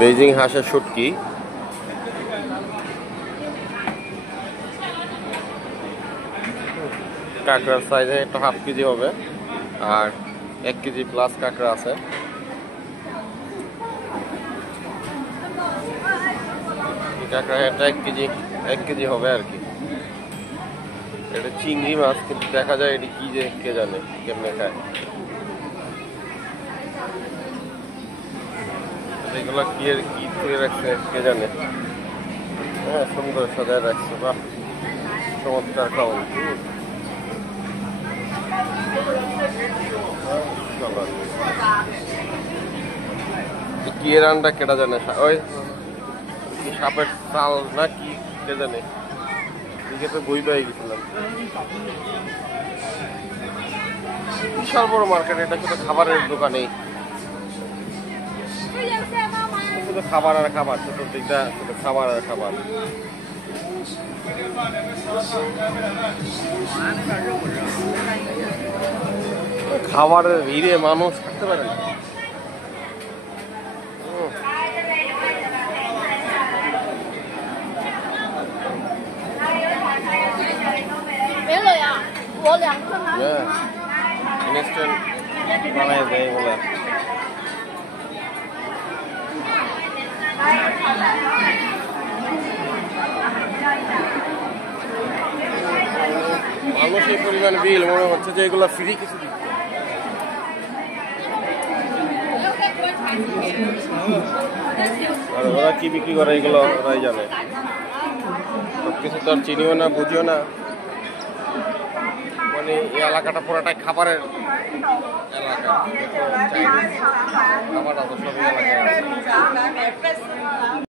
Beijing হাঁসের শুটকি, কাঁকড়ার সাইজে একটা হাফ কেজি হবে, আর 1 কেজি প্লাস কাঁকড়া আছে। কাঁকড়া এটা 1 কেজি হবে আর কি। এটা চিংড়ি মাছ, কিন্তু দেখা যায় এটি কি যে কে জানে কেমনে খায়। এগুলো কি এর কি করে রাখছে কে জানে। হ্যাঁ, সুন্দর সাজায় রাখছে, বাহ চমৎকার খাওয়া। কি এর আন্ডা কেটা জানে, ওই কি সাপের চাল না কি কে জানে, দিকে তো বই পাই গেছিলাম। বিশাল বড় মার্কেট, এটা শুধু খাবারের দোকানেই, শুধু খাবার আর খাবার, চতুর্দিকটা শুধু খাবার আর খাবার। খাবারের ভিড়ে মানুষ থাকতে পারে না। ইনস্ট্যান্ট বানায় দেয় বলে। মানুষ এই পরিমাণ বিল, মনে হচ্ছে যে এগুলো ফ্রি কিছু দিচ্ছে। আর ওরা কি বিক্রি করে এগুলো ওরাই জানে, সবকিছু তো আর চিনিও না বুঝিও না। মানে এই এলাকাটা পুরোটাই খাবারের এলাকা, খাবার আছে সব এলাকায়।